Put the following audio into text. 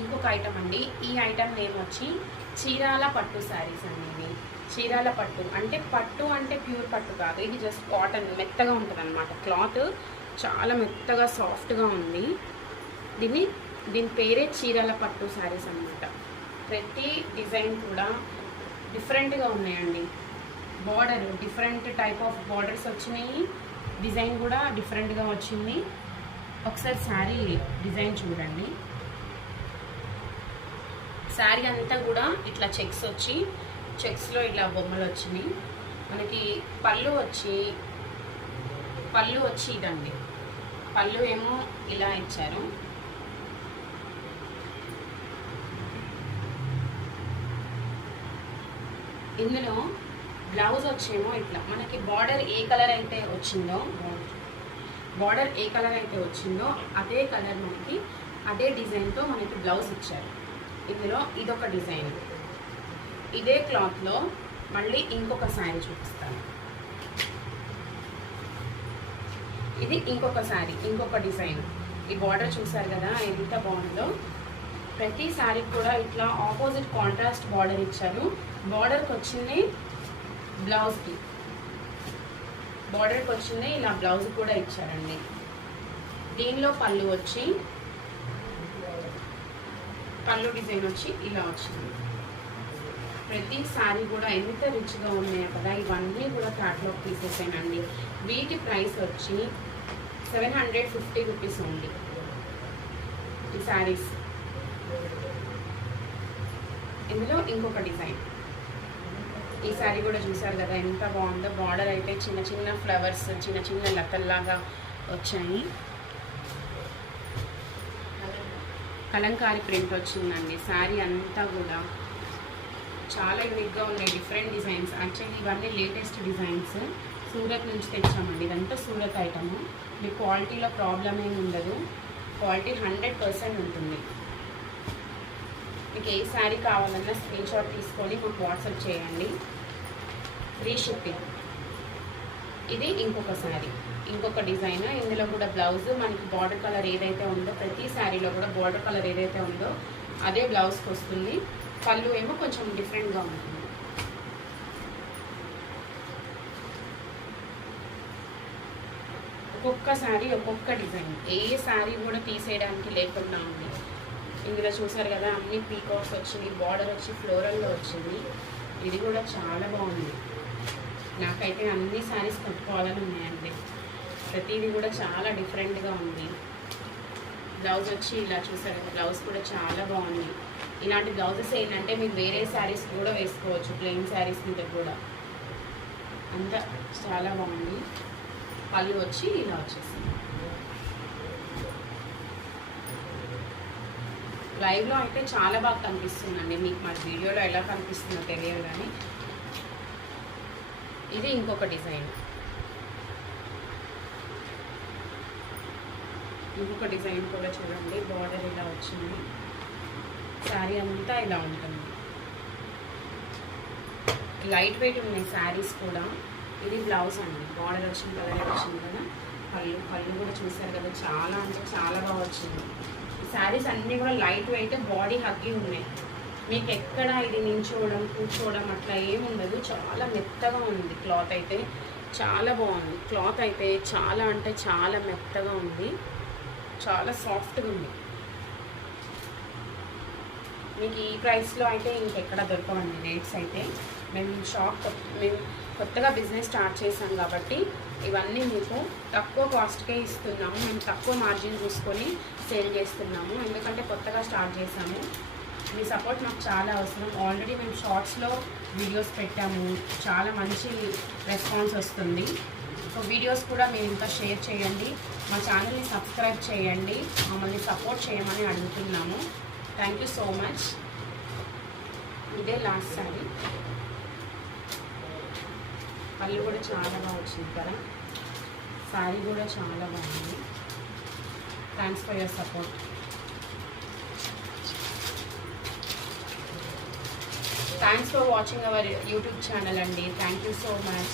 ఇంకొక ఐటమ్ అండి. ఈ ఐటమ్ నేమ్ వచ్చి చీరాల పట్టు శారీస్ అండి. ఇవి చీరాల పట్టు అంటే ప్యూర్ పట్టు కాదు, ఇది జస్ట్ కాటన్ మెత్తగా ఉంటుంది అనమాట. క్లాత్ చాలా మెత్తగా సాఫ్ట్గా ఉంది. దీని పేరే చీరాల పట్టు శారీస్ అనమాట. ప్రతి డిజైన్ కూడా డిఫరెంట్గా ఉన్నాయండి. Border different type of borders వచ్చినాయి, డిజైన్ కూడా డిఫరెంట్గా వచ్చింది. ఒకసారి శారీ డిజైన్ చూడండి. శారీ అంతా కూడా ఇట్లా చెక్స్లో ఇట్లా బొమ్మలు వచ్చినాయి. మనకి పళ్ళు వచ్చి ఇదండి. పళ్ళు ఏమో ఇలా ఇచ్చారు. ఇందులో బ్లౌజ్ వచ్చేమో ఇట్లా మనకి బార్డర్ ఏ కలర్ అయితే వచ్చిందో అదే కలర్ మనకి అదే డిజైన్తో మనకి బ్లౌజ్ ఇచ్చారు. ఇందులో ఇదొక డిజైన్. ఇదే క్లాత్లో మళ్ళీ ఇంకొక శారీ చూపిస్తాను. ఇది ఇంకొక శారీ, ఇంకొక డిజైన్. ఈ బార్డర్ చూసారు కదా ఎంత బాగుందో. ప్రతి శారీకి కూడా ఇట్లా ఆపోజిట్ కాంట్రాస్ట్ బార్డర్ ఇచ్చారు. బార్డర్కి వచ్చింది ఇలా బ్లౌజ్ కూడా ఇచ్చారండి. దీనిలో పళ్ళు డిజైన్ వచ్చి ఇలా వచ్చింది. ప్రతి శారీ కూడా ఎంత రిచ్గా ఉన్నాయో కదా. ఇవన్నీ కూడా క్యాటలాగ్ తీసేసానండి. వీటి ప్రైస్ వచ్చి 750 రూపీస్ ఉంది ఈ శారీస్. ఇందులో ఇంకొక డిజైన్. ఈ శారీ కూడా చూసారు కదా ఎంత బాగుందో. బార్డర్ అయితే చిన్న చిన్న ఫ్లవర్స్, చిన్న చిన్న లతల్లాగా వచ్చాయి. కలంకారీ ప్రింట్ వచ్చిందండి. శారీ అంతా కూడా చాలా యూనిక్గా ఉన్నాయి, డిఫరెంట్ డిజైన్స్. యాక్చువల్లీ ఇవన్నీ లేటెస్ట్ డిజైన్స్, సూరత్ నుంచి తెచ్చామండి. ఇదంతా సూరత్ ఐటము. మీకు క్వాలిటీలో ప్రాబ్లం ఏమి ఉండదు, క్వాలిటీ 100% ఉంటుంది. మీకు ఏ శారీ కావాలన్నా స్క్రీన్ షాట్ తీసుకొని మాకు వాట్సాప్ చేయండి, ఫ్రీ షిప్పింగ్. ఇది ఇంకొక శారీ, ఇంకొక డిజైన్. ఇందులో కూడా బ్లౌజ్ మనకి బార్డర్ కలర్ ఏదైతే ఉందో, ప్రతి శారీలో కూడా బార్డర్ కలర్ ఏదైతే ఉందో అదే బ్లౌజ్కి వస్తుంది. పళ్ళు ఏమో కొంచెం డిఫరెంట్గా ఉంటుంది. ఒక్కొక్క శారీ ఒక్కొక్క డిజైన్, ఏ శారీ కూడా తీసేయడానికి లేకుండా ఉంది. ఇందులో చూసారు కదా అన్ని పీకాక్స్ వచ్చింది, బార్డర్ వచ్చి ఫ్లోరల్లో వచ్చింది. ఇది కూడా చాలా బాగుంది. నాకైతే అన్ని శారీస్ కట్టుకోవాలని ఉన్నాయండి. ప్రతిదీ కూడా చాలా డిఫరెంట్గా ఉంది. బ్లౌజ్ వచ్చి ఇలా చూసారు కదా, బ్లౌజ్ కూడా చాలా బాగుంది. ఇలాంటి బ్లౌజెస్ ఏంటంటే మీకు వేరే శారీస్ కూడా వేసుకోవచ్చు, ప్లెయిన్ శారీస్ మీద కూడా. అంతా చాలా బాగుంది. పళ్ళు వచ్చి ఇలా వచ్చేసింది. లైవ్లో అయితే చాలా బాగా కనిపిస్తుందండి. మీకు మరి వీడియోలో ఎలా కనిపిస్తుందో తెలియదు కానీ. ఇది ఇంకొక డిజైన్. ఇంకొక డిజైన్ కూడా చూడండి. బార్డర్ ఇలా వచ్చింది. శారీ అంతా ఇలా ఉంటుంది. లైట్ వెయిట్ ఉన్నాయి శారీస్ కూడా. ఇది బ్లౌజ్ అండి. బార్డర్ వచ్చిన కలర్ వచ్చింది కదా. పళ్ళు కూడా చూసారు కదా, చాలా అంటే చాలా బాగా వచ్చింది. ఈ శారీస్ అన్నీ కూడా లైట్ వెయిట్, బాడీ హగ్గి ఉన్నాయి. మీకు ఎక్కడ ఇది నించోవడం కూర్చోవడం అట్లా ఏమి ఉండదు. చాలా మెత్తగా ఉంది. క్లాత్ అయితే చాలా బాగుంది. క్లాత్ అయితే చాలా అంటే చాలా మెత్తగా ఉంది, చాలా సాఫ్ట్గా ఉంది. మీకు ఈ ప్రైస్లో అయితే ఇంకెక్కడ దొరకవండి రేట్స్ అయితే. మేము కొత్తగా బిజినెస్ స్టార్ట్ చేసాం కాబట్టి ఇవన్నీ మీకు తక్కువ కాస్ట్కే ఇస్తున్నాము. మేము తక్కువ మార్జిన్ చూసుకొని సేల్ చేస్తున్నాము, ఎందుకంటే కొత్తగా స్టార్ట్ చేసాము. మీ సపోర్ట్ మాకు చాలా అవసరం. ఆల్రెడీ మేము షార్ట్స్లో వీడియోస్ పెట్టాము, చాలా మంచి రెస్పాన్స్ వస్తుంది. సో వీడియోస్ కూడా మీరు ఇంకా షేర్ చేయండి, మా ఛానల్ని సబ్స్క్రైబ్ చేయండి, మమ్మల్ని సపోర్ట్ చేయమని అడుగుతున్నాము. Thank you so much. ఇదే లాస్ట్ శారీ. పళ్ళు కూడా చాలా బాగా వచ్చింది కదా. శారీ కూడా చాలా బాగుంది. Thanks for your support. Thanks for watching our YouTube channel అండి. Thank you so much.